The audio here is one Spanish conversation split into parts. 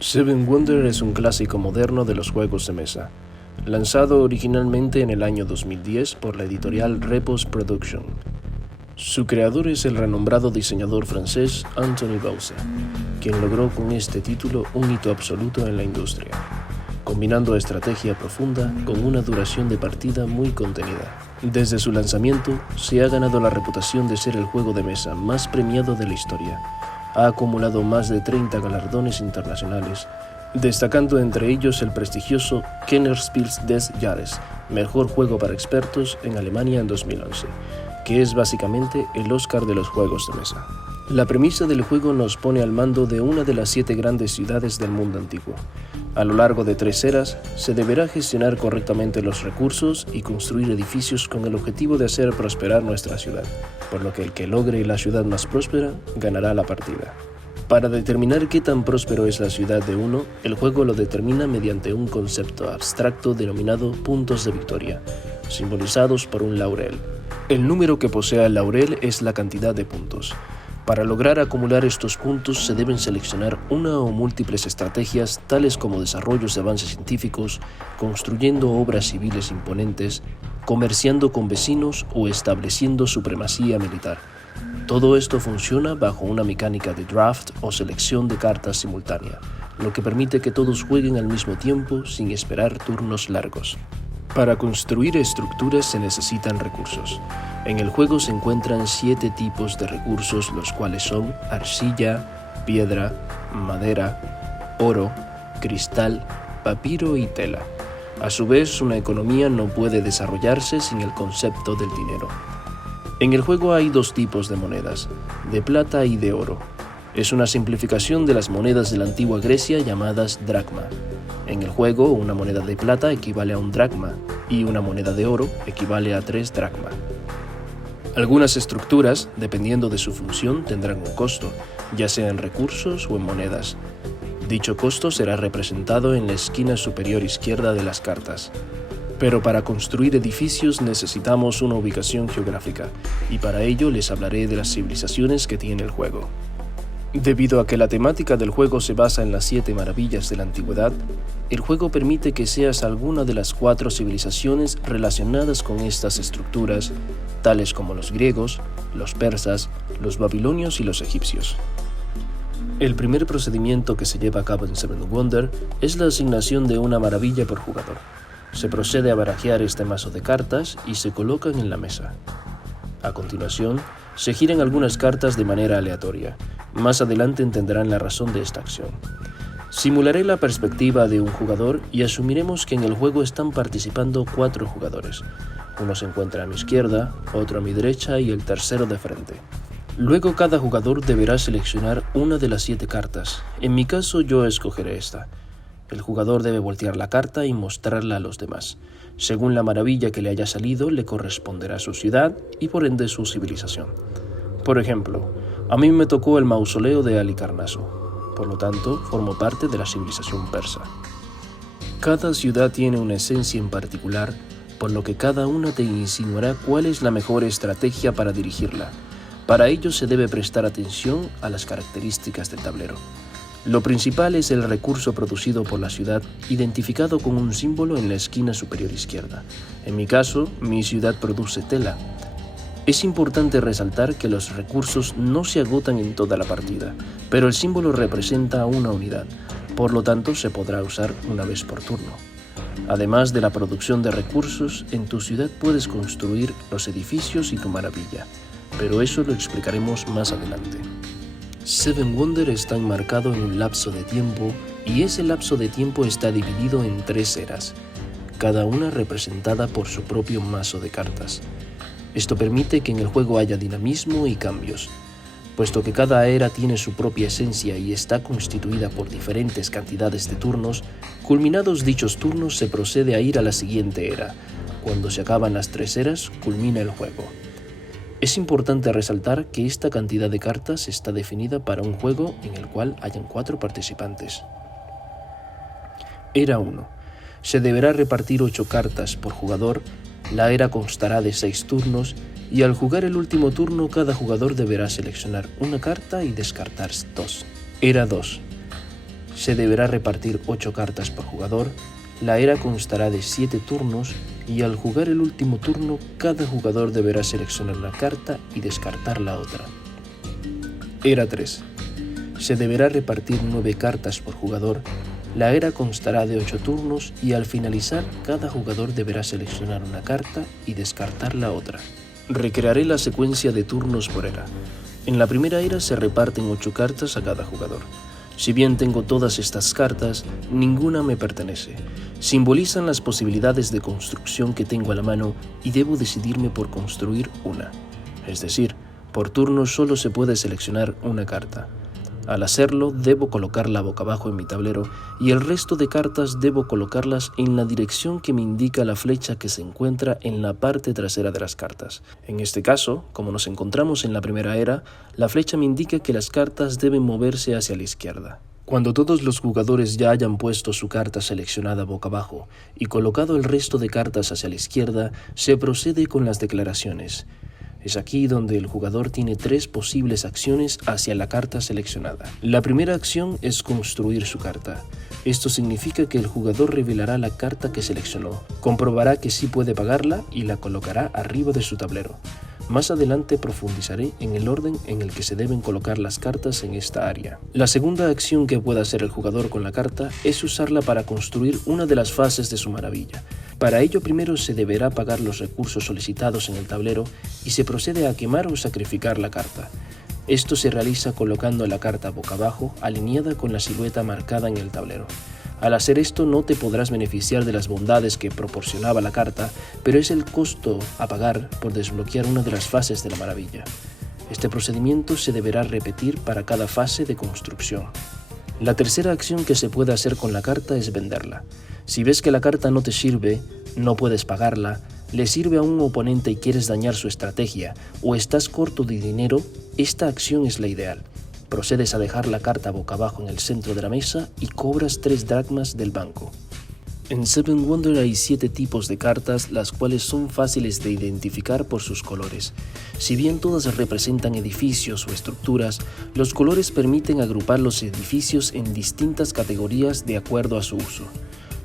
Seven Wonders es un clásico moderno de los juegos de mesa, lanzado originalmente en el año 2010 por la editorial Repos Production. Su creador es el renombrado diseñador francés Anthony Bauza, quien logró con este título un hito absoluto en la industria, combinando estrategia profunda con una duración de partida muy contenida. Desde su lanzamiento, se ha ganado la reputación de ser el juego de mesa más premiado de la historia. Ha acumulado más de 30 galardones internacionales, destacando entre ellos el prestigioso Kennerspiel des Jahres, mejor juego para expertos en Alemania en 2011, que es básicamente el Oscar de los juegos de mesa. La premisa del juego nos pone al mando de una de las 7 grandes ciudades del mundo antiguo. A lo largo de 3 eras, se deberá gestionar correctamente los recursos y construir edificios con el objetivo de hacer prosperar nuestra ciudad, por lo que el que logre la ciudad más próspera ganará la partida. Para determinar qué tan próspero es la ciudad de uno, el juego lo determina mediante un concepto abstracto denominado puntos de victoria, simbolizados por un laurel. El número que posea el laurel es la cantidad de puntos. Para lograr acumular estos puntos se deben seleccionar una o múltiples estrategias tales como desarrollos de avances científicos, construyendo obras civiles imponentes, comerciando con vecinos o estableciendo supremacía militar. Todo esto funciona bajo una mecánica de draft o selección de cartas simultánea, lo que permite que todos jueguen al mismo tiempo sin esperar turnos largos. Para construir estructuras se necesitan recursos. En el juego se encuentran 7 tipos de recursos, los cuales son arcilla, piedra, madera, oro, cristal, papiro y tela. A su vez, una economía no puede desarrollarse sin el concepto del dinero. En el juego hay 2 tipos de monedas, de plata y de oro. Es una simplificación de las monedas de la antigua Grecia llamadas dracma. En el juego, una moneda de plata equivale a un dracma y una moneda de oro equivale a 3 dracma. Algunas estructuras, dependiendo de su función, tendrán un costo, ya sea en recursos o en monedas. Dicho costo será representado en la esquina superior izquierda de las cartas. Pero para construir edificios necesitamos una ubicación geográfica, y para ello les hablaré de las civilizaciones que tiene el juego. Debido a que la temática del juego se basa en las 7 maravillas de la antigüedad, el juego permite que seas alguna de las 4 civilizaciones relacionadas con estas estructuras, tales como los griegos, los persas, los babilonios y los egipcios. El primer procedimiento que se lleva a cabo en Seven Wonders es la asignación de una maravilla por jugador. Se procede a barajear este mazo de cartas y se colocan en la mesa. A continuación, se giran algunas cartas de manera aleatoria. Más adelante entenderán la razón de esta acción. Simularé la perspectiva de un jugador y asumiremos que en el juego están participando 4 jugadores. Uno se encuentra a mi izquierda, otro a mi derecha y el tercero de frente. Luego cada jugador deberá seleccionar una de las 7 cartas. En mi caso yo escogeré esta. El jugador debe voltear la carta y mostrarla a los demás. Según la maravilla que le haya salido, le corresponderá su ciudad y por ende su civilización. Por ejemplo, a mí me tocó el mausoleo de Halicarnaso, por lo tanto, formo parte de la civilización persa. Cada ciudad tiene una esencia en particular, por lo que cada una te insinuará cuál es la mejor estrategia para dirigirla. Para ello se debe prestar atención a las características del tablero. Lo principal es el recurso producido por la ciudad, identificado con un símbolo en la esquina superior izquierda. En mi caso, mi ciudad produce tela. Es importante resaltar que los recursos no se agotan en toda la partida, pero el símbolo representa una unidad, por lo tanto se podrá usar una vez por turno. Además de la producción de recursos, en tu ciudad puedes construir los edificios y tu maravilla, pero eso lo explicaremos más adelante. Seven Wonders está enmarcado en un lapso de tiempo y ese lapso de tiempo está dividido en 3 eras, cada una representada por su propio mazo de cartas. Esto permite que en el juego haya dinamismo y cambios, puesto que cada era tiene su propia esencia y está constituida por diferentes cantidades de turnos. Culminados dichos turnos se procede a ir a la siguiente era. Cuando se acaban las 3 eras, culmina el juego. Es importante resaltar que esta cantidad de cartas está definida para un juego en el cual hayan 4 participantes. Era 1. Se deberá repartir 8 cartas por jugador. La era constará de 6 turnos y al jugar el último turno cada jugador deberá seleccionar una carta y descartar 2. Era 2. Se deberá repartir 8 cartas por jugador. La era constará de 7 turnos y al jugar el último turno, cada jugador deberá seleccionar una carta y descartar la otra. Era 3. Se deberá repartir 9 cartas por jugador. La era constará de 8 turnos y al finalizar, cada jugador deberá seleccionar una carta y descartar la otra. Recrearé la secuencia de turnos por era. En la primera era se reparten 8 cartas a cada jugador. Si bien tengo todas estas cartas, ninguna me pertenece. Simbolizan las posibilidades de construcción que tengo a la mano y debo decidirme por construir una. Es decir, por turno solo se puede seleccionar una carta. Al hacerlo, debo colocarla boca abajo en mi tablero y el resto de cartas debo colocarlas en la dirección que me indica la flecha que se encuentra en la parte trasera de las cartas. En este caso, como nos encontramos en la primera era, la flecha me indica que las cartas deben moverse hacia la izquierda. Cuando todos los jugadores ya hayan puesto su carta seleccionada boca abajo y colocado el resto de cartas hacia la izquierda, se procede con las declaraciones. Es aquí donde el jugador tiene 3 posibles acciones hacia la carta seleccionada. La primera acción es construir su carta. Esto significa que el jugador revelará la carta que seleccionó, comprobará que sí puede pagarla y la colocará arriba de su tablero. Más adelante profundizaré en el orden en el que se deben colocar las cartas en esta área. La segunda acción que puede hacer el jugador con la carta es usarla para construir una de las fases de su maravilla. Para ello primero se deberá pagar los recursos solicitados en el tablero y se procede a quemar o sacrificar la carta. Esto se realiza colocando la carta boca abajo, alineada con la silueta marcada en el tablero. Al hacer esto no te podrás beneficiar de las bondades que proporcionaba la carta, pero es el costo a pagar por desbloquear una de las fases de la maravilla. Este procedimiento se deberá repetir para cada fase de construcción. La tercera acción que se puede hacer con la carta es venderla. Si ves que la carta no te sirve, no puedes pagarla, le sirve a un oponente y quieres dañar su estrategia, o estás corto de dinero, esta acción es la ideal. Procedes a dejar la carta boca abajo en el centro de la mesa y cobras 3 dracmas del banco. En Seven Wonders hay 7 tipos de cartas, las cuales son fáciles de identificar por sus colores. Si bien todas representan edificios o estructuras, los colores permiten agrupar los edificios en distintas categorías de acuerdo a su uso.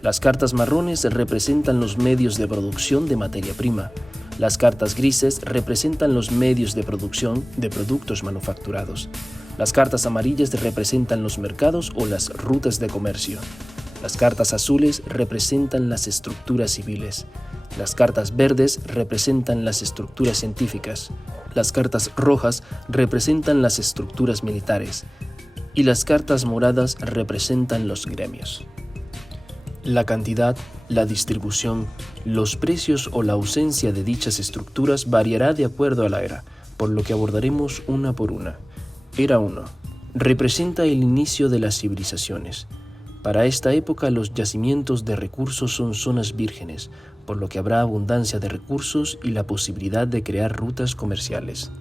Las cartas marrones representan los medios de producción de materia prima. Las cartas grises representan los medios de producción de productos manufacturados. Las cartas amarillas representan los mercados o las rutas de comercio. Las cartas azules representan las estructuras civiles. Las cartas verdes representan las estructuras científicas. Las cartas rojas representan las estructuras militares. Y las cartas moradas representan los gremios. La cantidad, la distribución, los precios o la ausencia de dichas estructuras variará de acuerdo a la era, por lo que abordaremos una por una. Era 1. Representa el inicio de las civilizaciones. Para esta época los yacimientos de recursos son zonas vírgenes, por lo que habrá abundancia de recursos y la posibilidad de crear rutas comerciales.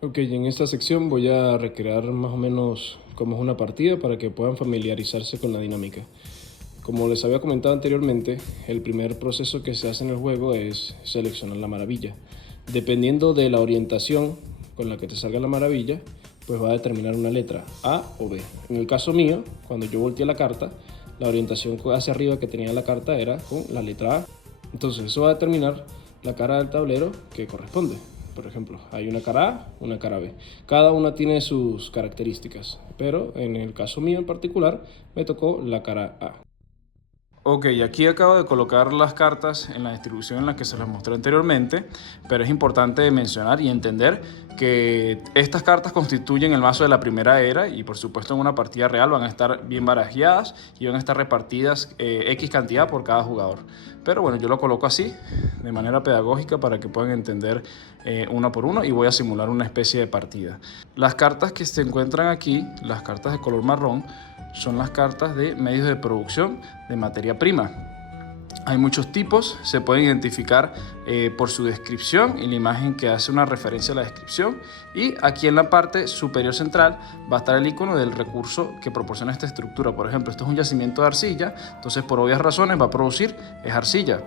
Ok, en esta sección voy a recrear más o menos cómo es una partida para que puedan familiarizarse con la dinámica. Como les había comentado anteriormente, el primer proceso que se hace en el juego es seleccionar la maravilla. Dependiendo de la orientación con la que te salga la maravilla, pues va a determinar una letra, A o B. En el caso mío, cuando yo volteé la carta, la orientación hacia arriba que tenía la carta era con la letra A. Entonces eso va a determinar la cara del tablero que corresponde. Por ejemplo, hay una cara A, una cara B. Cada una tiene sus características, pero en el caso mío en particular me tocó la cara A. Ok, aquí acabo de colocar las cartas en la distribución en la que se las mostré anteriormente, pero es importante mencionar y entender que estas cartas constituyen el mazo de la primera era y por supuesto en una partida real van a estar bien barajeadas y van a estar repartidas X cantidad por cada jugador. Pero bueno, yo lo coloco así, de manera pedagógica para que puedan entender uno por uno y voy a simular una especie de partida. Las cartas que se encuentran aquí, las cartas de color marrón, son las cartas de medios de producción de materia prima. Hay muchos tipos, se pueden identificar por su descripción y la imagen que hace una referencia a la descripción. Y aquí en la parte superior central va a estar el icono del recurso que proporciona esta estructura. Por ejemplo, esto es un yacimiento de arcilla, entonces por obvias razones va a producir es arcilla.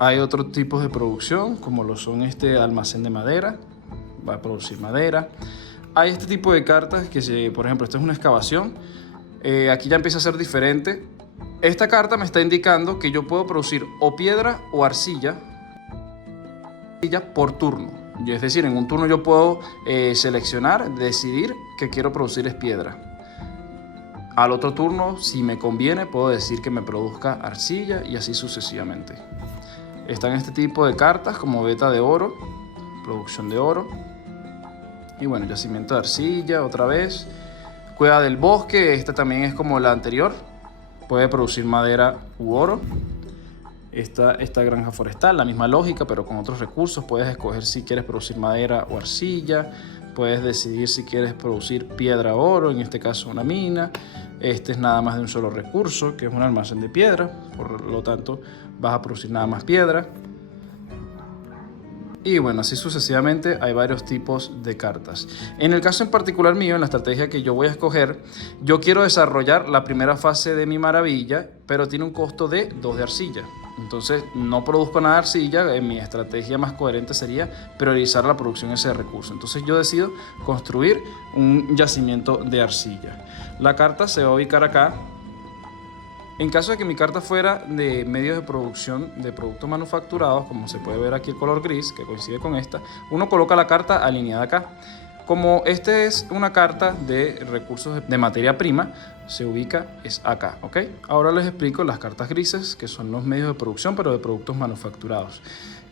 Hay otros tipos de producción, como lo son este almacén de madera, va a producir madera. Hay este tipo de cartas que, por ejemplo, esto es una excavación. Aquí ya empieza a ser diferente. Esta carta me está indicando que yo puedo producir o piedra o arcilla por turno. Es decir, en un turno yo puedo seleccionar, decidir que quiero producir es piedra. Al otro turno, si me conviene, puedo decir que me produzca arcilla y así sucesivamente. Están este tipo de cartas como veta de oro, producción de oro. Y bueno, yacimiento de arcilla otra vez. Cueva del bosque, esta también es como la anterior. Puede producir madera u oro. Esta granja forestal, la misma lógica, pero con otros recursos. Puedes escoger si quieres producir madera o arcilla. Puedes decidir si quieres producir piedra o oro, en este caso una mina. Este es nada más de un solo recurso, que es un almacén de piedra. Por lo tanto, vas a producir nada más piedra. Y bueno, así sucesivamente hay varios tipos de cartas. En el caso en particular mío, en la estrategia que yo voy a escoger, yo quiero desarrollar la primera fase de mi maravilla, pero tiene un costo de 2 de arcilla. Entonces no produzco nada de arcilla. En mi estrategia más coherente sería priorizar la producción de ese recurso. Entonces yo decido construir un yacimiento de arcilla. La carta se va a ubicar acá. En caso de que mi carta fuera de medios de producción de productos manufacturados, como se puede ver aquí el color gris, que coincide con esta, uno coloca la carta alineada acá. Como esta es una carta de recursos de materia prima, se ubica es acá, ¿ok? Ahora les explico las cartas grises, que son los medios de producción, pero de productos manufacturados.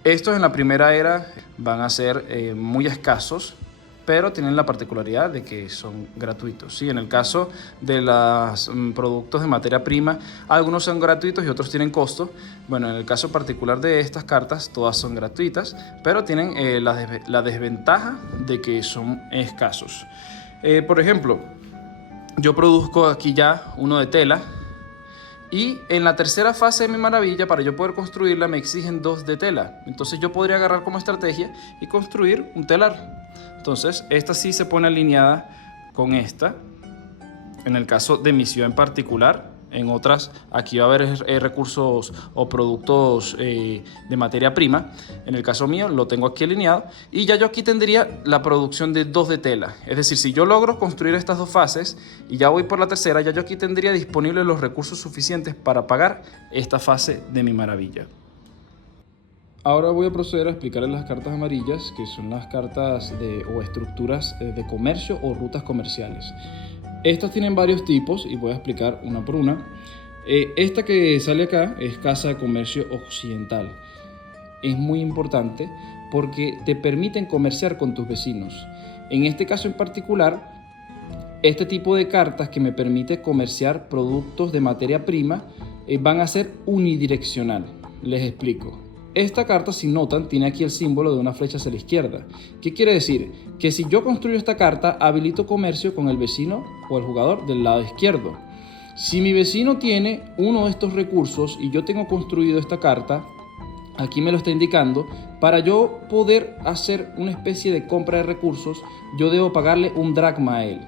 Estos en la primera era van a ser muy escasos, pero tienen la particularidad de que son gratuitos. ¿Sí? En el caso de los productos de materia prima, algunos son gratuitos y otros tienen costo. Bueno, en el caso particular de estas cartas, todas son gratuitas, pero tienen la desventaja de que son escasos. Por ejemplo, yo produzco aquí ya uno de tela, y en la tercera fase de mi maravilla, para yo poder construirla, me exigen 2 de tela. Entonces yo podría agarrar como estrategia y construir un telar. Entonces esta sí se pone alineada con esta. En el caso de mi ciudad en particular, en otras aquí va a haber recursos o productos de materia prima. En el caso mío lo tengo aquí alineado y ya yo aquí tendría la producción de 2 de tela. Es decir, si yo logro construir estas 2 fases y ya voy por la tercera, ya yo aquí tendría disponibles los recursos suficientes para pagar esta fase de mi maravilla. Ahora voy a proceder a explicarles las cartas amarillas, que son las cartas o estructuras de comercio o rutas comerciales. Estas tienen varios tipos y voy a explicar una por una. Esta que sale acá es Casa de Comercio Occidental. Es muy importante porque te permiten comerciar con tus vecinos. En este caso en particular, este tipo de cartas que me permite comerciar productos de materia prima van a ser unidireccional. Les explico. Esta carta, si notan, tiene aquí el símbolo de una flecha hacia la izquierda. ¿Qué quiere decir? Que si yo construyo esta carta, habilito comercio con el vecino o el jugador del lado izquierdo. Si mi vecino tiene uno de estos recursos y yo tengo construido esta carta, aquí me lo está indicando, para yo poder hacer una especie de compra de recursos, yo debo pagarle un dracma a él.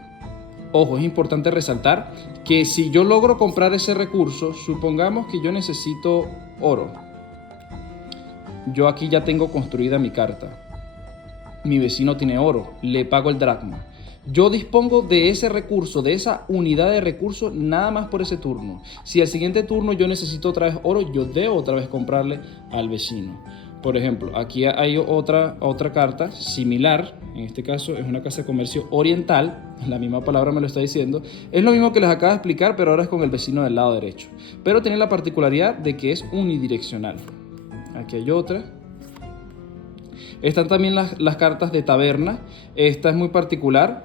Ojo, es importante resaltar que si yo logro comprar ese recurso, supongamos que yo necesito oro. Yo aquí ya tengo construida mi carta. Mi vecino tiene oro, le pago el dracma. Yo dispongo de ese recurso, de esa unidad de recursos, nada más por ese turno. Si al siguiente turno yo necesito otra vez oro, yo debo otra vez comprarle al vecino. Por ejemplo, aquí hay otra carta similar. En este caso es una casa de comercio oriental. La misma palabra me lo está diciendo. Es lo mismo que les acabo de explicar, pero ahora es con el vecino del lado derecho. Pero tiene la particularidad de que es unidireccional. Aquí hay otra. Están también las cartas de taberna. Esta es muy particular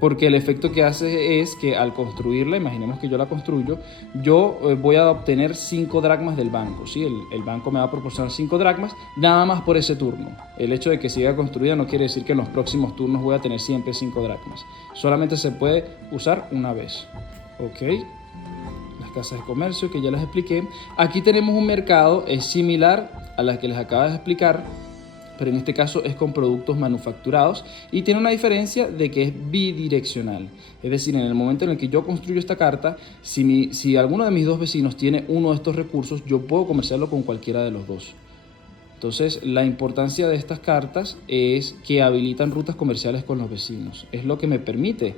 porque el efecto que hace es que al construirla, imaginemos que yo la construyo, yo voy a obtener 5 dracmas del banco. ¿Sí? El banco me va a proporcionar 5 dracmas nada más por ese turno. El hecho de que siga construida no quiere decir que en los próximos turnos voy a tener siempre 5 dracmas. Solamente se puede usar una vez. Ok. Las casas de comercio que ya les expliqué. Aquí tenemos un mercado, es similar a la que les acabo de explicar, pero en este caso es con productos manufacturados y tiene una diferencia de que es bidireccional. Es decir, en el momento en el que yo construyo esta carta, si alguno de mis 2 vecinos tiene uno de estos recursos, yo puedo comerciarlo con cualquiera de los 2. Entonces, la importancia de estas cartas es que habilitan rutas comerciales con los vecinos. Es lo que me permite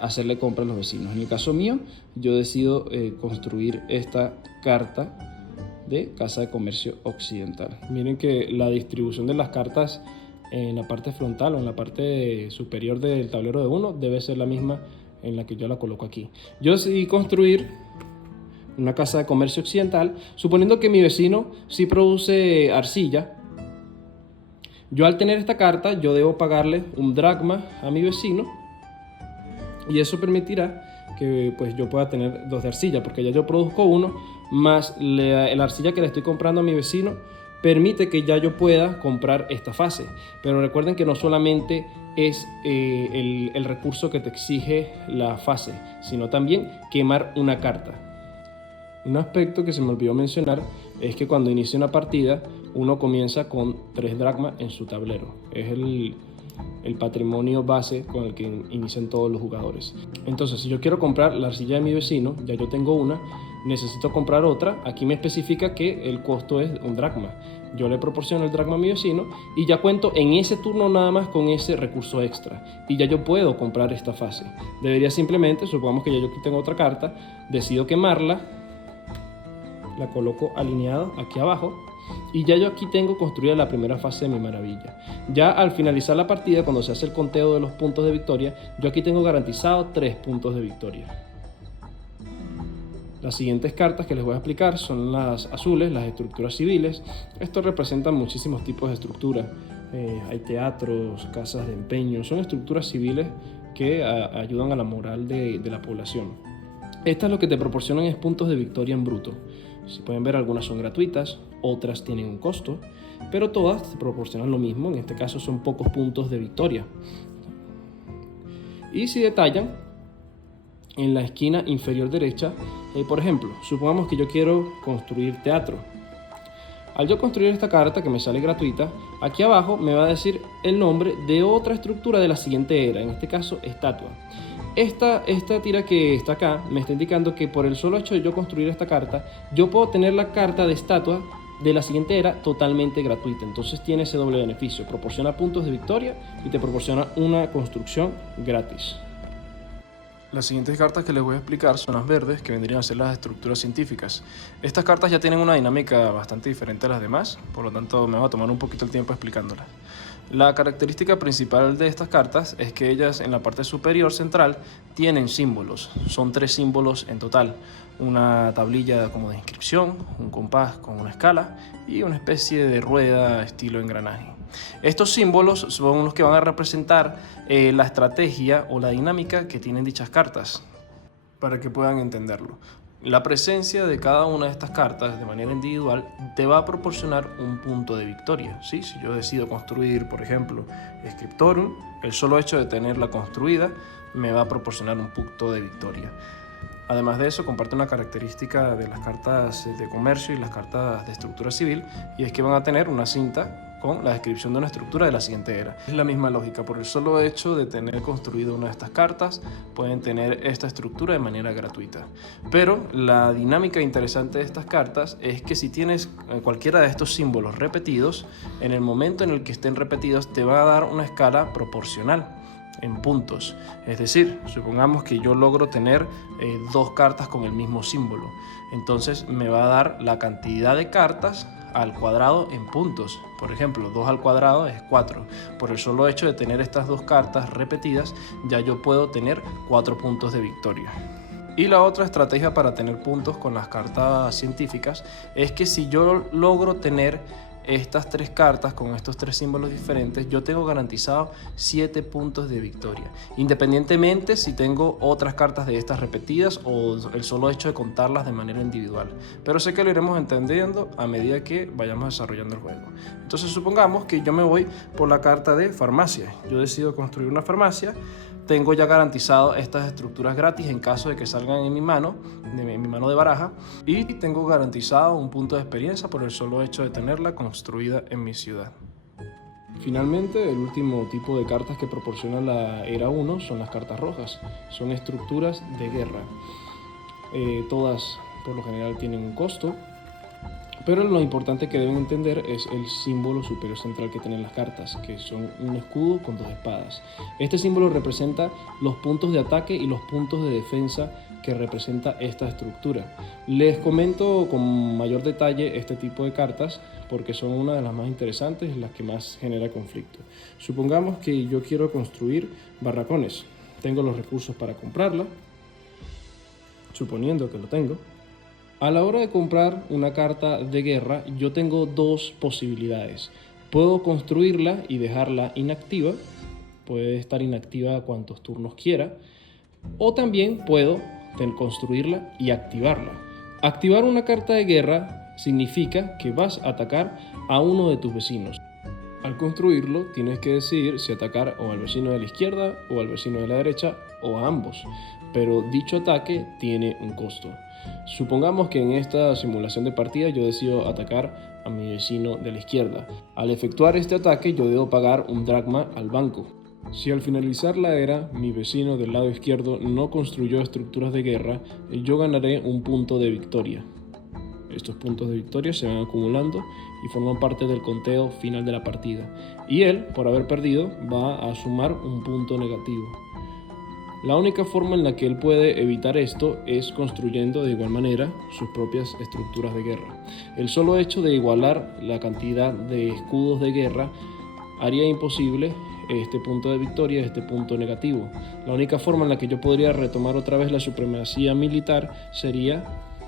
hacerle compra a los vecinos. En el caso mío, yo decido construir esta carta de Casa de Comercio Occidental. Miren que la distribución de las cartas en la parte frontal o en la parte superior del tablero de uno debe ser la misma en la que yo la coloco aquí. Yo decidí construir una Casa de Comercio Occidental, suponiendo que mi vecino sí produce arcilla. Yo, al tener esta carta, yo debo pagarle un dracma a mi vecino, y eso permitirá que pues yo pueda tener 2 de arcilla, porque ya yo produzco uno, más la arcilla que le estoy comprando a mi vecino permite que ya yo pueda comprar esta fase. Pero recuerden que no solamente es el recurso que te exige la fase, sino también quemar una carta. Un aspecto que se me olvidó mencionar es que cuando inicia una partida, uno comienza con 3 dracmas en su tablero. Es el patrimonio base con el que inician todos los jugadores. Entonces, si yo quiero comprar la arcilla de mi vecino, ya yo tengo una, necesito comprar otra. Aquí me especifica que el costo es un dracma. Yo le proporciono el dracma a mi vecino y ya cuento en ese turno nada más con ese recurso extra. Y ya yo puedo comprar esta fase. Debería simplemente, supongamos que ya yo aquí tengo otra carta, decido quemarla, la coloco alineada aquí abajo, y ya yo aquí tengo construida la primera fase de mi maravilla. Ya al finalizar la partida, cuando se hace el conteo de los puntos de victoria, yo aquí tengo garantizado 3 puntos de victoria. Las siguientes cartas que les voy a explicar son las azules, las estructuras civiles. Esto representa muchísimos tipos de estructuras. Hay teatros, casas de empeño, son estructuras civiles que ayudan a la moral de la población. Estas lo que te proporcionan es puntos de victoria en bruto. Si pueden ver, algunas son gratuitas, otras tienen un costo, pero todas te proporcionan lo mismo. En este caso son pocos puntos de victoria. Y si detallan, en la esquina inferior derecha, por ejemplo, supongamos que yo quiero construir teatro. Al yo construir esta carta que me sale gratuita, aquí abajo me va a decir el nombre de otra estructura de la siguiente era, en este caso estatua. Esta tira que está acá me está indicando que por el solo hecho de yo construir esta carta, yo puedo tener la carta de estatua de la siguiente era totalmente gratuita. Entonces tiene ese doble beneficio: proporciona puntos de victoria y te proporciona una construcción gratis. Las siguientes cartas que les voy a explicar son las verdes, que vendrían a ser las estructuras científicas. Estas cartas ya tienen una dinámica bastante diferente a las demás, por lo tanto me va a tomar un poquito el tiempo explicándolas. La característica principal de estas cartas es que ellas en la parte superior central tienen símbolos. Son 3 símbolos en total: una tablilla como de inscripción, un compás con una escala y una especie de rueda estilo engranaje. Estos símbolos son los que van a representar la estrategia o la dinámica que tienen dichas cartas, para que puedan entenderlo. La presencia de cada una de estas cartas de manera individual te va a proporcionar un punto de victoria, ¿sí? Si yo decido construir, por ejemplo, Scriptorum, el solo hecho de tenerla construida me va a proporcionar un punto de victoria. Además de eso, comparte una característica de las cartas de comercio y las cartas de estructura civil, y es que van a tener una cinta con la descripción de una estructura de la siguiente era. Es la misma lógica: por el solo hecho de tener construido una de estas cartas, pueden tener esta estructura de manera gratuita. Pero la dinámica interesante de estas cartas es que si tienes cualquiera de estos símbolos repetidos, en el momento en el que estén repetidos te va a dar una escala proporcional en puntos. Es decir, supongamos que yo logro tener 2 cartas con el mismo símbolo, entonces me va a dar la cantidad de cartas al cuadrado en puntos. Por ejemplo, 2 al cuadrado es 4. Por el solo hecho de tener estas 2 cartas repetidas, ya yo puedo tener 4 puntos de victoria. Y la otra estrategia para tener puntos con las cartas científicas es que si yo logro tener estas 3 cartas con estos 3 símbolos diferentes, yo tengo garantizado 7 puntos de victoria, independientemente si tengo otras cartas de estas repetidas o el solo hecho de contarlas de manera individual. Pero sé que lo iremos entendiendo a medida que vayamos desarrollando el juego. Entonces supongamos que yo me voy por la carta de farmacia. Yo decido construir una farmacia. Tengo ya garantizado estas estructuras gratis en caso de que salgan en mi mano de baraja, y tengo garantizado un punto de experiencia por el solo hecho de tenerla construida en mi ciudad. Finalmente, el último tipo de cartas que proporciona la era 1 son las cartas rojas. Son estructuras de guerra. Todas por lo general tienen un costo. Pero lo importante que deben entender es el símbolo superior central que tienen las cartas, que son un escudo con 2 espadas. Este símbolo representa los puntos de ataque y los puntos de defensa que representa esta estructura. Les comento con mayor detalle este tipo de cartas porque son una de las más interesantes y las que más genera conflicto. Supongamos que yo quiero construir barracones. Tengo los recursos para comprarla, suponiendo que lo tengo. A la hora de comprar una carta de guerra, yo tengo 2 posibilidades. Puedo construirla y dejarla inactiva, puede estar inactiva cuantos turnos quiera, o también puedo construirla y activarla. Activar una carta de guerra significa que vas a atacar a uno de tus vecinos. Al construirlo, tienes que decidir si atacar o al vecino de la izquierda o al vecino de la derecha o a ambos, pero dicho ataque tiene un costo. Supongamos que en esta simulación de partida yo decido atacar a mi vecino de la izquierda. Al efectuar este ataque yo debo pagar un dracma al banco. Si al finalizar la era mi vecino del lado izquierdo no construyó estructuras de guerra, yo ganaré un punto de victoria. Estos puntos de victoria se van acumulando y forman parte del conteo final de la partida. Y él, por haber perdido, va a sumar un punto negativo. La única forma en la que él puede evitar esto es construyendo de igual manera sus propias estructuras de guerra. El solo hecho de igualar la cantidad de escudos de guerra haría imposible este punto de victoria, este punto negativo. La única forma en la que yo podría retomar otra vez la supremacía militar sería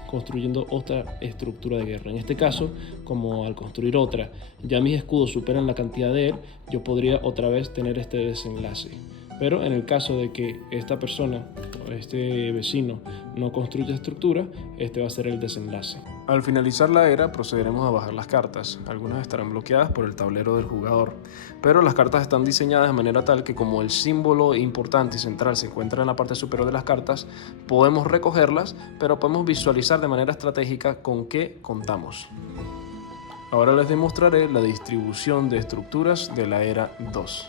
construyendo otra estructura de guerra. En este caso, como al construir otra, ya mis escudos superan la cantidad de él, yo podría otra vez tener este desenlace. Pero en el caso de que esta persona o este vecino no construya estructura, este va a ser el desenlace. Al finalizar la era procederemos a bajar las cartas. Algunas estarán bloqueadas por el tablero del jugador, pero las cartas están diseñadas de manera tal que como el símbolo importante y central se encuentra en la parte superior de las cartas, podemos recogerlas, pero podemos visualizar de manera estratégica con qué contamos. Ahora les demostraré la distribución de estructuras de la Era 2.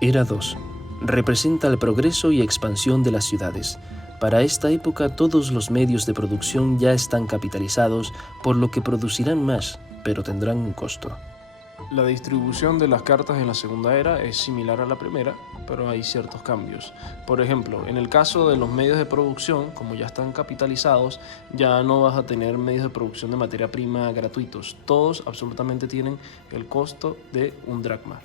Era 2. Representa el progreso y expansión de las ciudades. Para esta época todos los medios de producción ya están capitalizados, por lo que producirán más, pero tendrán un costo. La distribución de las cartas en la segunda era es similar a la primera, pero hay ciertos cambios. Por ejemplo, en el caso de los medios de producción, como ya están capitalizados, ya no vas a tener medios de producción de materia prima gratuitos. Todos absolutamente tienen el costo de un dracma.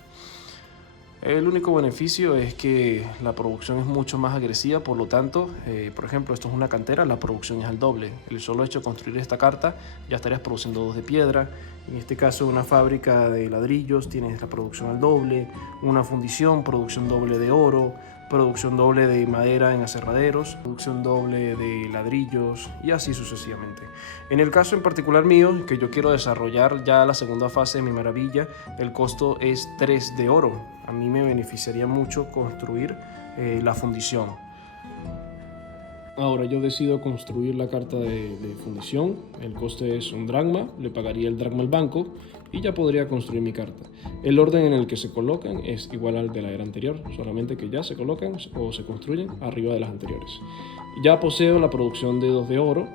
El único beneficio es que la producción es mucho más agresiva, por lo tanto, por ejemplo, esto es una cantera, la producción es al doble. El solo hecho de construir esta carta ya estarías produciendo 2 de piedra. En este caso, una fábrica de ladrillos tienes la producción al doble, una fundición, producción doble de oro, producción doble de madera en aserraderos, producción doble de ladrillos y así sucesivamente. En el caso en particular mío, que yo quiero desarrollar ya la segunda fase de mi maravilla, el costo es 3 de oro. A mí me beneficiaría mucho construir la fundición. Ahora yo decido construir la carta de fundición, el coste es un dracma, le pagaría el dracma al banco y ya podría construir mi carta. El orden en el que se colocan es igual al de la era anterior, solamente que ya se colocan o se construyen arriba de las anteriores. Ya poseo la producción de 2 de oro,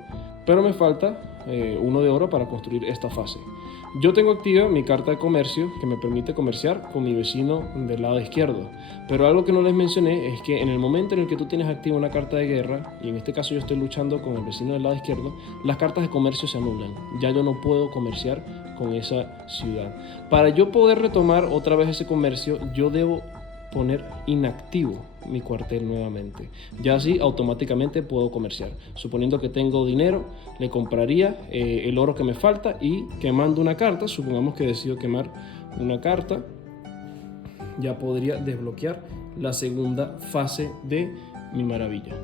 pero me falta 1 de oro para construir esta fase. Yo tengo activa mi carta de comercio que me permite comerciar con mi vecino del lado izquierdo, pero algo que no les mencioné es que en el momento en el que tú tienes activa una carta de guerra, y en este caso yo estoy luchando con el vecino del lado izquierdo, las cartas de comercio se anulan. Ya yo no puedo comerciar con esa ciudad. Para yo poder retomar otra vez ese comercio, yo debo poner inactivo mi cuartel nuevamente. Ya así automáticamente puedo comerciar. Suponiendo que tengo dinero, le compraría el oro que me falta y quemando una carta, supongamos que decido quemar una carta, ya podría desbloquear la segunda fase de mi maravilla.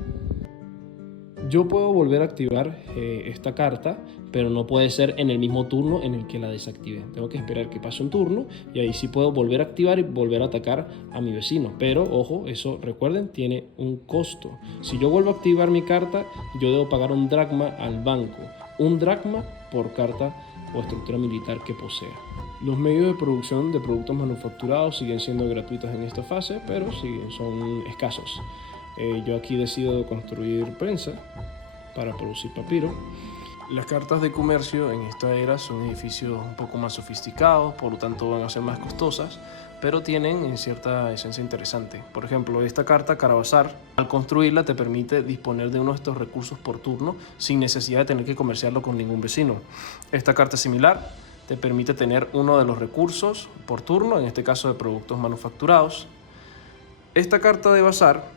Yo puedo volver a activar esta carta, pero no puede ser en el mismo turno en el que la desactivé. Tengo que esperar que pase un turno y ahí sí puedo volver a activar y volver a atacar a mi vecino. Pero, ojo, eso recuerden, tiene un costo. Si yo vuelvo a activar mi carta, yo debo pagar un dracma al banco. Un dracma por carta o estructura militar que posea. Los medios de producción de productos manufacturados siguen siendo gratuitos en esta fase, pero son escasos. Yo aquí decido construir prensa para producir papiro Las cartas de comercio en esta era son edificios un poco más sofisticados, por lo tanto van a ser más costosas, pero tienen en cierta esencia interesante. Por ejemplo, esta carta Carabazar, al construirla te permite disponer de uno de estos recursos por turno sin necesidad de tener que comerciarlo con ningún vecino. Esta carta similar te permite tener uno de los recursos por turno, en este caso de productos manufacturados. Esta carta de bazar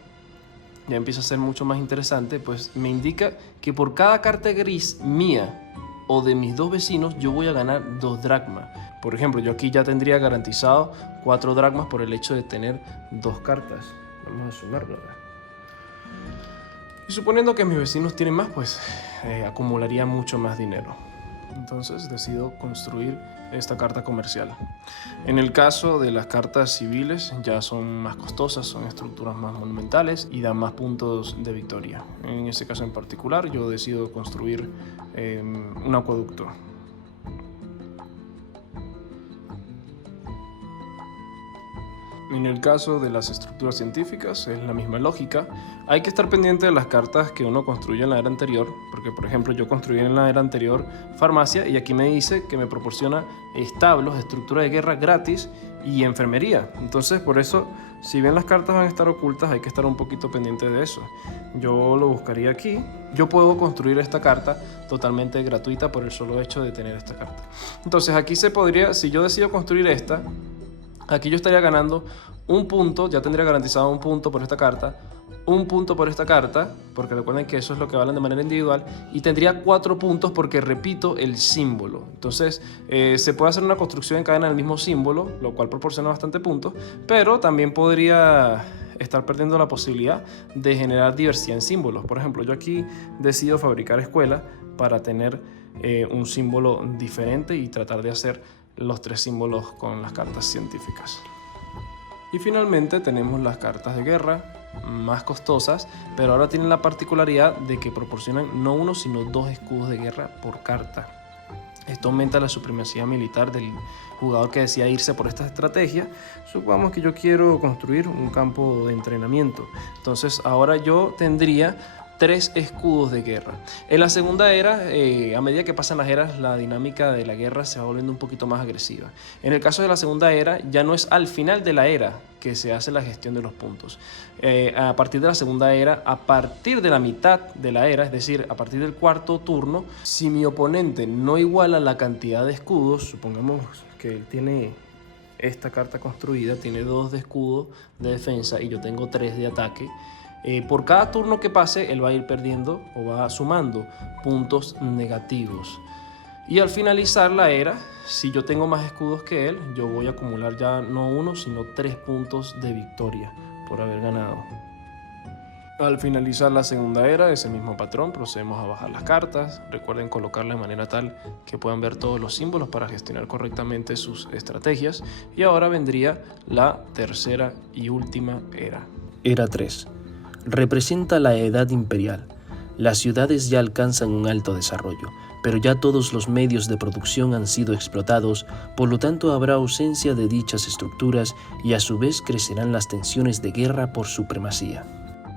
ya empieza a ser mucho más interesante, pues me indica que por cada carta gris mía o de mis dos vecinos yo voy a ganar 2 dracmas. Por ejemplo, yo aquí ya tendría garantizado 4 dracmas por el hecho de tener 2 cartas. Vamos a sumarlo. Y suponiendo que mis vecinos tienen más, pues acumularía mucho más dinero. Entonces decido construir esta carta comercial. En el caso de las cartas civiles ya son más costosas, son estructuras más monumentales y dan más puntos de victoria. En este caso en particular yo decido construir un acueducto. En el caso de las estructuras científicas es la misma lógica. Hay que estar pendiente de las cartas que uno construye en la era anterior, porque por ejemplo yo construí en la era anterior farmacia y aquí me dice que me proporciona establos, estructura de guerra gratis y enfermería. Entonces por eso, si bien las cartas van a estar ocultas, hay que estar un poquito pendiente de eso. Yo lo buscaría aquí. Yo puedo construir esta carta totalmente gratuita por el solo hecho de tener esta carta. Entonces aquí se podría, si yo decido construir esta, aquí yo estaría ganando un punto, ya tendría garantizado un punto por esta carta, un punto por esta carta, porque recuerden que eso es lo que valen de manera individual, y tendría 4 puntos porque repito el símbolo. Entonces se puede hacer una construcción en cadena del mismo símbolo, lo cual proporciona bastante puntos, pero también podría estar perdiendo la posibilidad de generar diversidad en símbolos. Por ejemplo, yo aquí decido fabricar escuela para tener un símbolo diferente y tratar de hacer los 3 símbolos con las cartas científicas. Y finalmente tenemos las cartas de guerra, más costosas, pero ahora tienen la particularidad de que proporcionan no 1 sino 2 escudos de guerra por carta. Esto aumenta la supremacía militar del jugador que decida irse por esta estrategia. Supongamos que yo quiero construir un campo de entrenamiento, entonces ahora yo tendría 3 escudos de guerra. En la segunda era, a medida que pasan las eras, la dinámica de la guerra se va volviendo un poquito más agresiva. En el caso de la segunda era, ya no es al final de la era que se hace la gestión de los puntos. A partir de la segunda era, a partir de la mitad de la era, es decir, a partir del 4.º turno, si mi oponente no iguala la cantidad de escudos, supongamos que él tiene esta carta construida, tiene 2 de escudo de defensa y yo tengo 3 de ataque, por cada turno que pase, él va a ir perdiendo o va sumando puntos negativos. Y al finalizar la era, si yo tengo más escudos que él, yo voy a acumular ya no 1, sino 3 puntos de victoria por haber ganado. Al finalizar la segunda era, ese mismo patrón, procedemos a bajar las cartas. Recuerden colocarlas de manera tal que puedan ver todos los símbolos para gestionar correctamente sus estrategias. Y ahora vendría la tercera y última era. Era 3. Representa la edad imperial. Las ciudades ya alcanzan un alto desarrollo, pero ya todos los medios de producción han sido explotados, por lo tanto habrá ausencia de dichas estructuras y a su vez crecerán las tensiones de guerra por supremacía.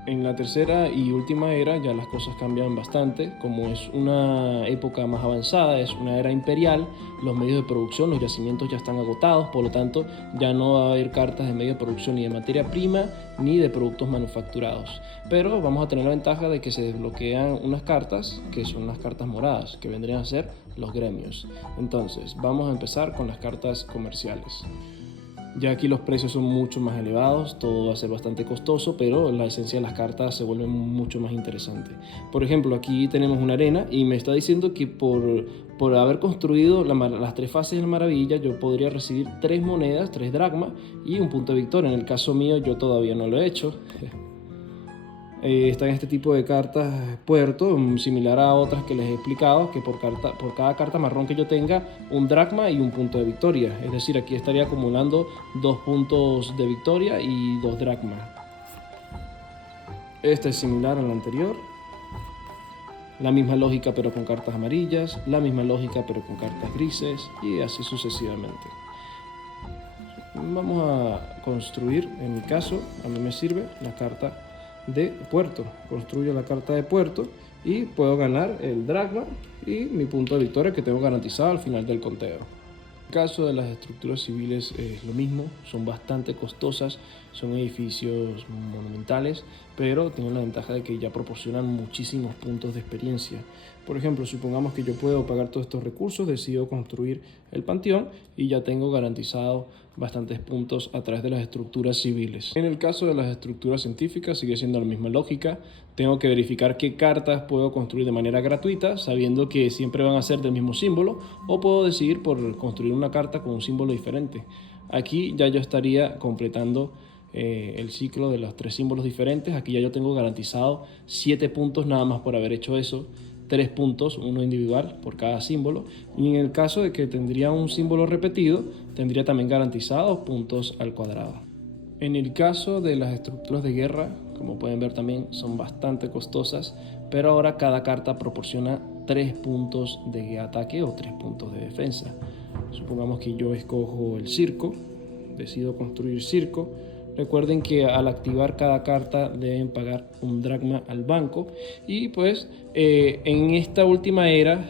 En la tercera y última era ya las cosas cambian bastante. Como es una época más avanzada, es una era imperial, los medios de producción, los yacimientos ya están agotados, por lo tanto ya no va a haber cartas de medios de producción ni de materia prima ni de productos manufacturados. Pero vamos a tener la ventaja de que se desbloquean unas cartas que son las cartas moradas, que vendrían a ser los gremios. Entonces vamos a empezar con las cartas comerciales. Ya aquí los precios son mucho más elevados, todo va a ser bastante costoso, pero la esencia de las cartas se vuelve mucho más interesante. Por ejemplo, aquí tenemos una arena y me está diciendo que por haber construido las 3 fases de la maravilla, yo podría recibir 3 monedas, 3 dracmas y un punto de victoria. En el caso mío, yo todavía no lo he hecho. Están este tipo de cartas puerto, similar a otras que les he explicado, que por cada carta marrón que yo tenga, un dracma y un punto de victoria. Es decir, aquí estaría acumulando 2 puntos de victoria y 2 dracmas. Este es similar al anterior. La misma lógica pero con cartas amarillas, la misma lógica pero con cartas grises y así sucesivamente. Vamos a construir, en mi caso, a mí me sirve la carta de puerto. Construyo la carta de puerto y puedo ganar el dracma y mi punto de victoria que tengo garantizado al final del conteo. En el caso de las estructuras civiles es lo mismo, son bastante costosas, son edificios monumentales, pero tienen la ventaja de que ya proporcionan muchísimos puntos de experiencia. Por ejemplo, supongamos que yo puedo pagar todos estos recursos, decido construir el panteón y ya tengo garantizado bastantes puntos a través de las estructuras civiles. En el caso de las estructuras científicas sigue siendo la misma lógica. Tengo que verificar qué cartas puedo construir de manera gratuita, sabiendo que siempre van a ser del mismo símbolo, o puedo decidir por construir una carta con un símbolo diferente. Aquí ya yo estaría completando el ciclo de los 3 símbolos diferentes. Aquí ya yo tengo garantizado 7 puntos nada más por haber hecho eso. 3 puntos, uno individual por cada símbolo, y en el caso de que tendría un símbolo repetido, tendría también garantizado puntos al cuadrado. En el caso de las estructuras de guerra, como pueden ver también son bastante costosas, pero ahora cada carta proporciona 3 puntos de ataque o 3 puntos de defensa. Supongamos que yo escojo el circo, decido construir circo. Recuerden que al activar cada carta deben pagar un dracma al banco, y pues en esta última era,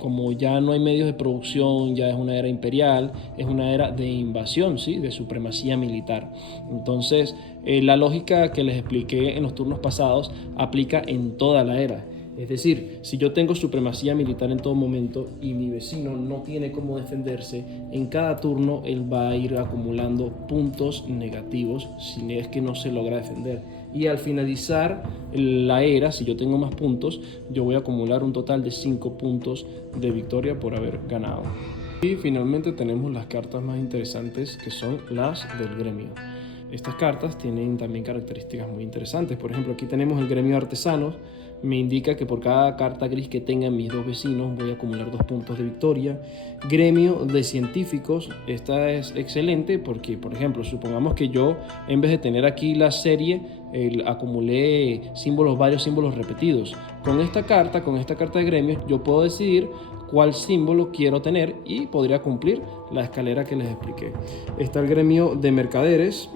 como ya no hay medios de producción, ya es una era imperial, es una era de invasión, ¿sí? De supremacía militar. Entonces la lógica que les expliqué en los turnos pasados aplica en toda la era. Es decir, si yo tengo supremacía militar en todo momento y mi vecino no tiene cómo defenderse, en cada turno él va a ir acumulando puntos negativos si es que no se logra defender. Y al finalizar la era, si yo tengo más puntos, yo voy a acumular un total de 5 puntos de victoria por haber ganado. Y finalmente tenemos las cartas más interesantes, que son las del gremio. Estas cartas tienen también características muy interesantes. Por ejemplo, aquí tenemos el gremio de artesanos. Me indica que por cada carta gris que tengan mis 2 vecinos voy a acumular 2 puntos de victoria. Gremio de científicos, esta es excelente porque, por ejemplo, supongamos que yo, en vez de tener aquí la serie, acumulé varios símbolos repetidos. Con esta carta de gremios, yo puedo decidir cuál símbolo quiero tener y podría cumplir la escalera que les expliqué. Está el gremio de mercaderes.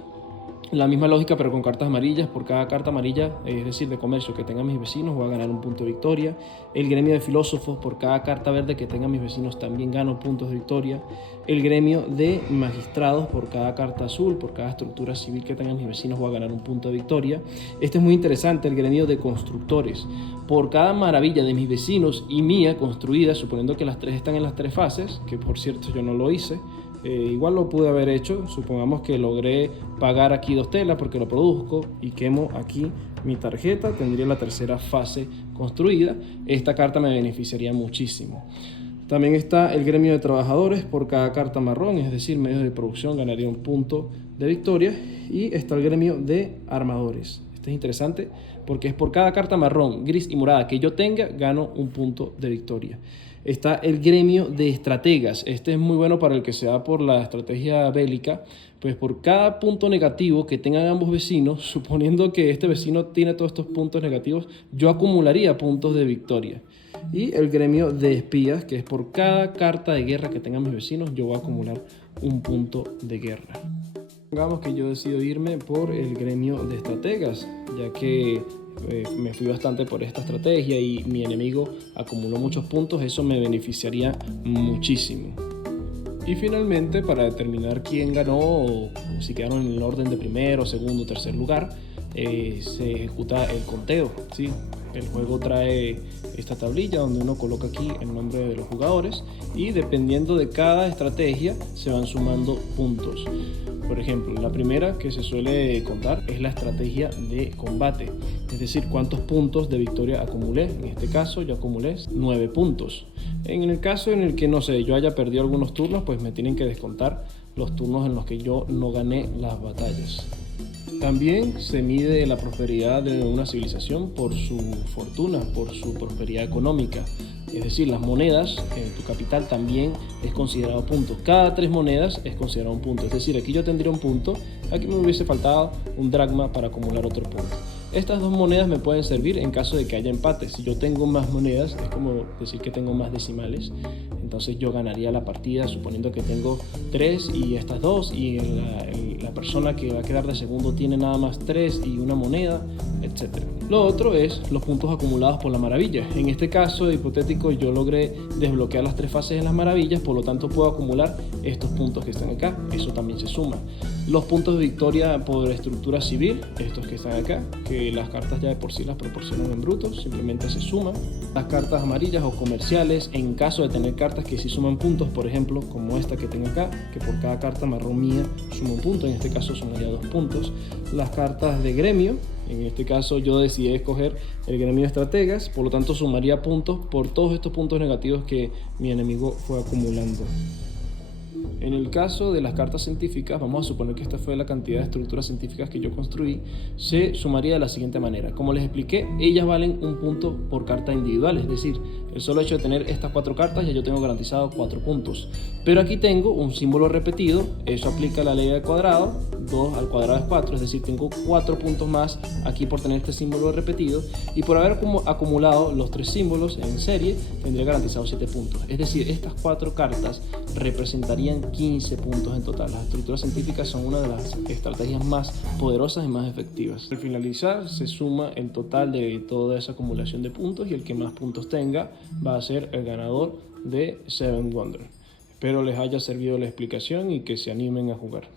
La misma lógica, pero con cartas amarillas. Por cada carta amarilla, es decir, de comercio que tengan mis vecinos, voy a ganar un punto de victoria. El gremio de filósofos, por cada carta verde que tengan mis vecinos, también gano puntos de victoria. El gremio de magistrados, por cada carta azul, por cada estructura civil que tengan mis vecinos, voy a ganar un punto de victoria. Este es muy interesante, el gremio de constructores. Por cada maravilla de mis vecinos y mía construida, suponiendo que las 3 están en las 3 fases, que por cierto yo no lo hice, igual lo pude haber hecho. Supongamos que logré pagar aquí 2 telas porque lo produzco y quemo aquí mi tarjeta, tendría la 3ª fase construida. Esta carta me beneficiaría muchísimo. También está el gremio de trabajadores, por cada carta marrón, es decir, medios de producción, ganaría un punto de victoria. Y está el gremio de armadores. Este es interesante porque es por cada carta marrón, gris y morada que yo tenga, gano un punto de victoria. Está el gremio de estrategas. Este es muy bueno para el que se va por la estrategia bélica, pues por cada punto negativo que tengan ambos vecinos, suponiendo que este vecino tiene todos estos puntos negativos, yo acumularía puntos de victoria. Y el gremio de espías, que es por cada carta de guerra que tengan mis vecinos, yo voy a acumular un punto de guerra. Supongamos que yo decido irme por el gremio de estrategas, ya que me fui bastante por esta estrategia y mi enemigo acumuló muchos puntos. Eso me beneficiaría muchísimo. Y finalmente, para determinar quién ganó o si quedaron en el orden de primero, segundo, tercer lugar, se ejecuta el conteo, ¿sí? El juego trae esta tablilla donde uno coloca aquí el nombre de los jugadores y dependiendo de cada estrategia se van sumando puntos. Por ejemplo, la primera que se suele contar es la estrategia de combate, es decir, cuántos puntos de victoria acumulé. En este caso yo acumulé 9 puntos. En el caso en el que, no sé, yo haya perdido algunos turnos, pues me tienen que descontar los turnos en los que yo no gané las batallas. También se mide la prosperidad de una civilización por su fortuna, por su prosperidad económica. Es decir, las monedas, tu capital también es considerado punto. Cada 3 monedas es considerado un punto. Es decir, aquí yo tendría un punto, aquí me hubiese faltado un dracma para acumular otro punto. Estas 2 monedas me pueden servir en caso de que haya empate. Si yo tengo más monedas, es como decir que tengo más decimales. Entonces yo ganaría la partida suponiendo que tengo 3 y estas 2 y la la persona que va a quedar de segundo tiene nada más 3 y una moneda, etc. Lo otro es los puntos acumulados por la maravilla. En este caso hipotético yo logré desbloquear las 3 fases de las maravillas, por lo tanto puedo acumular estos puntos que están acá, eso también se suma. Los puntos de victoria por estructura civil, estos que están acá, que las cartas ya de por sí las proporcionan en bruto, simplemente se suman. Las cartas amarillas o comerciales, en caso de tener cartas que sí suman puntos, por ejemplo, como esta que tengo acá, que por cada carta marrón mía suma un punto, en este caso sumaría 2 puntos. Las cartas de gremio, en este caso yo decidí escoger el gremio de estrategas, por lo tanto sumaría puntos por todos estos puntos negativos que mi enemigo fue acumulando. En el caso de las cartas científicas, vamos a suponer que esta fue la cantidad de estructuras científicas que yo construí, se sumaría de la siguiente manera. Como les expliqué, ellas valen un punto por carta individual, es decir, el solo hecho de tener estas 4 cartas ya yo tengo garantizado 4 puntos. Pero aquí tengo un símbolo repetido, eso aplica la ley del cuadrado, 2 al cuadrado es 4, es decir, tengo 4 puntos más aquí por tener este símbolo repetido, y por haber acumulado los 3 símbolos en serie, tendría garantizado 7 puntos. Es decir, estas 4 cartas representarían 15 puntos en total. Las estructuras científicas son una de las estrategias más poderosas y más efectivas. Al finalizar, se suma el total de toda esa acumulación de puntos y el que más puntos tenga va a ser el ganador de Seven Wonders. Espero les haya servido la explicación y que se animen a jugar.